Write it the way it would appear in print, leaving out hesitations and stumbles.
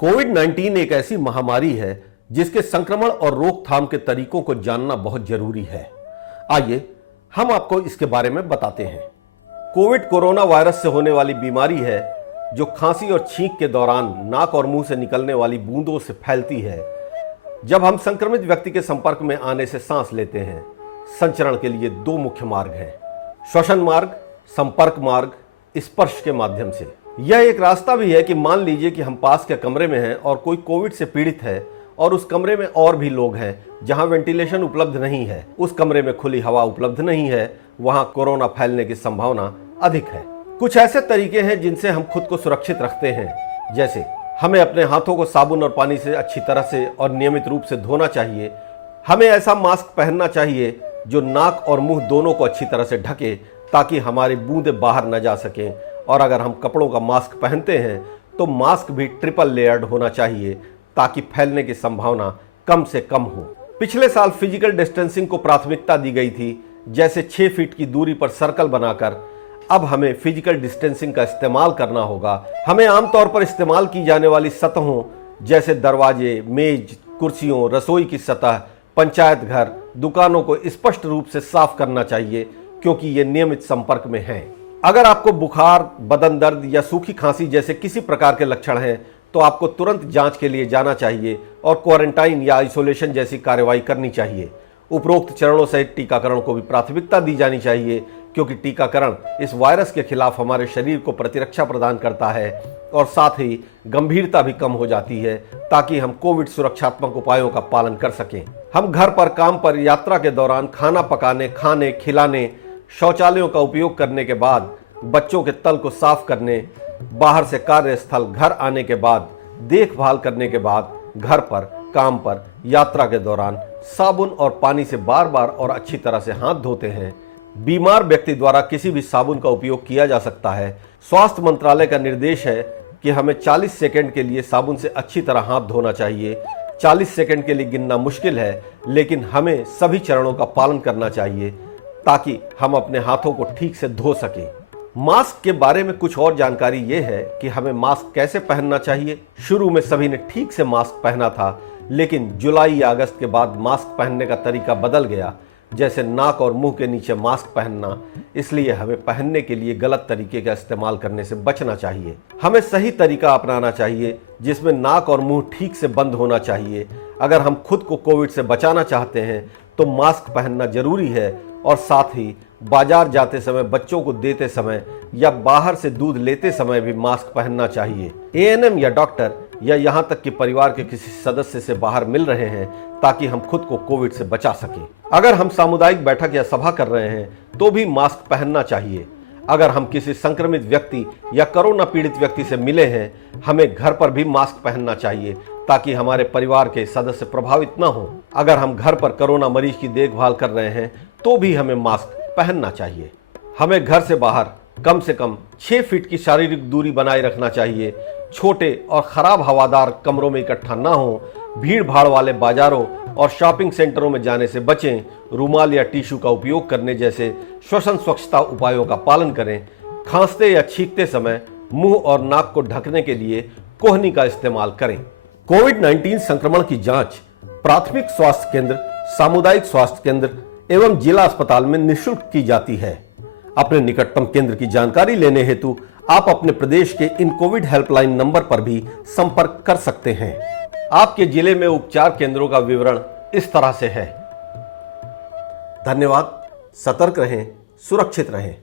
कोविड-19 एक ऐसी महामारी है जिसके संक्रमण और रोकथाम के तरीकों को जानना बहुत जरूरी है। आइए हम आपको इसके बारे में बताते हैं। कोविड कोरोना वायरस से होने वाली बीमारी है जो खांसी और छींक के दौरान नाक और मुंह से निकलने वाली बूंदों से फैलती है। जब हम संक्रमित व्यक्ति के संपर्क में आने से सांस लेते हैं। संचरण के लिए दो मुख्य मार्ग हैं, श्वसन मार्ग, संपर्क मार्ग, स्पर्श के माध्यम से। यह एक रास्ता भी है कि मान लीजिए कि हम पास के कमरे में हैं और कोई कोविड से पीड़ित है और उस कमरे में और भी लोग हैं जहां वेंटिलेशन उपलब्ध नहीं है, उस कमरे में खुली हवा उपलब्ध नहीं है, वहां कोरोना फैलने की संभावना अधिक है। कुछ ऐसे तरीके हैं जिनसे हम खुद को सुरक्षित रखते हैं, जैसे हमें अपने हाथों को साबुन और पानी से अच्छी तरह से और नियमित रूप से धोना चाहिए। हमें ऐसा मास्क पहनना चाहिए जो नाक और मुंह दोनों को अच्छी तरह से ढके ताकि हमारी बूंदें बाहर न जा सकें। और अगर हम कपड़ों का मास्क पहनते हैं तो मास्क भी ट्रिपल लेयर्ड होना चाहिए ताकि फैलने की संभावना कम से कम हो। पिछले साल फिजिकल डिस्टेंसिंग को प्राथमिकता दी गई थी, जैसे 6 फीट की दूरी पर सर्कल बनाकर। अब हमें फिजिकल डिस्टेंसिंग का इस्तेमाल करना होगा। हमें आमतौर पर इस्तेमाल की जाने वाली सतहों जैसे दरवाजे, मेज, कुर्सियों, रसोई की सतह, पंचायत घर, दुकानों को स्पष्ट रूप से साफ करना चाहिए क्योंकि ये नियमित संपर्क में हैं। अगर आपको बुखार, बदन दर्द या सूखी खांसी जैसे किसी प्रकार के लक्षण हैं तो आपको तुरंत जांच के लिए जाना चाहिए और क्वारंटाइन या आइसोलेशन जैसी कार्रवाई करनी चाहिए। उपरोक्त चरणों सहित टीकाकरण को भी प्राथमिकता दी जानी चाहिए क्योंकि टीकाकरण इस वायरस के खिलाफ हमारे शरीर को प्रतिरक्षा प्रदान करता है और साथ ही गंभीरता भी कम हो जाती है ताकि हम कोविड सुरक्षात्मक उपायों का पालन कर सकें। हम घर पर, काम पर, यात्रा के दौरान खाना पकाने, खाने, खिलाने, शौचालयों का उपयोग करने के बाद, बच्चों के तल को साफ करने, बाहर से कार्यस्थल घर आने के बाद, देखभाल करने के बाद, घर पर, काम पर, यात्रा के दौरान साबुन और पानी से बार बार और अच्छी तरह से हाथ धोते हैं। बीमार व्यक्ति द्वारा किसी भी साबुन का उपयोग किया जा सकता है। स्वास्थ्य मंत्रालय का निर्देश है कि हमें 40 सेकंड के लिए साबुन से अच्छी तरह हाथ धोना चाहिए। 40 सेकंड के लिए गिनना मुश्किल है, लेकिन हमें सभी चरणों का पालन करना चाहिए ताकि हम अपने हाथों को ठीक से धो सकें। मास्क के बारे में कुछ और जानकारी ये है कि हमें मास्क कैसे पहनना चाहिए। शुरू में सभी ने ठीक से मास्क पहना था, लेकिन जुलाई या अगस्त के बाद मास्क पहनने का तरीका बदल गया, जैसे नाक और मुंह के नीचे मास्क पहनना। इसलिए हमें पहनने के लिए गलत तरीके का इस्तेमाल करने से बचना चाहिए। हमें सही तरीका अपनाना चाहिए जिसमें नाक और मुंह ठीक से बंद होना चाहिए। अगर हम खुद को कोविड से बचाना चाहते हैं तो मास्क पहनना जरूरी है और साथ ही बाजार जाते समय, बच्चों को देते समय या बाहर से दूध लेते समय भी मास्क पहनना चाहिए। एएनएम या डॉक्टर या यहाँ तक कि परिवार के किसी सदस्य से बाहर मिल रहे हैं ताकि हम खुद को कोविड से बचा सकें। अगर हम सामुदायिक बैठक या सभा कर रहे हैं तो भी मास्क पहनना चाहिए। अगर हम किसी संक्रमित व्यक्ति या कोरोना पीड़ित व्यक्ति से मिले हैं, हमें घर पर भी मास्क पहनना चाहिए ताकि हमारे परिवार के सदस्य प्रभावित न हो। अगर हम घर पर कोरोना मरीज की देखभाल कर रहे हैं तो भी हमें मास्क पहनना चाहिए। हमें घर से बाहर कम से कम 6 फीट की शारीरिक दूरी बनाए रखना चाहिए। छोटे और खराब हवादार कमरों में इकट्ठा ना हो। भीड़ भाड़ वाले बाजारों और शॉपिंग सेंटरों में जाने से बचें। रूमाल या टिश्यू का उपयोग करने जैसे श्वसन स्वच्छता उपायों का पालन करें। खांसते या छींकते समय मुंह और नाक को ढकने के लिए कोहनी का इस्तेमाल करें। कोविड-19 संक्रमण की जांच प्राथमिक स्वास्थ्य केंद्र, सामुदायिक स्वास्थ्य केंद्र एवं जिला अस्पताल में निःशुल्क की जाती है। अपने निकटतम केंद्र की जानकारी लेने हेतु आप अपने प्रदेश के इन कोविड हेल्पलाइन नंबर पर भी संपर्क कर सकते हैं। आपके जिले में उपचार केंद्रों का विवरण इस तरह से है। धन्यवाद। सतर्क रहें, सुरक्षित रहें।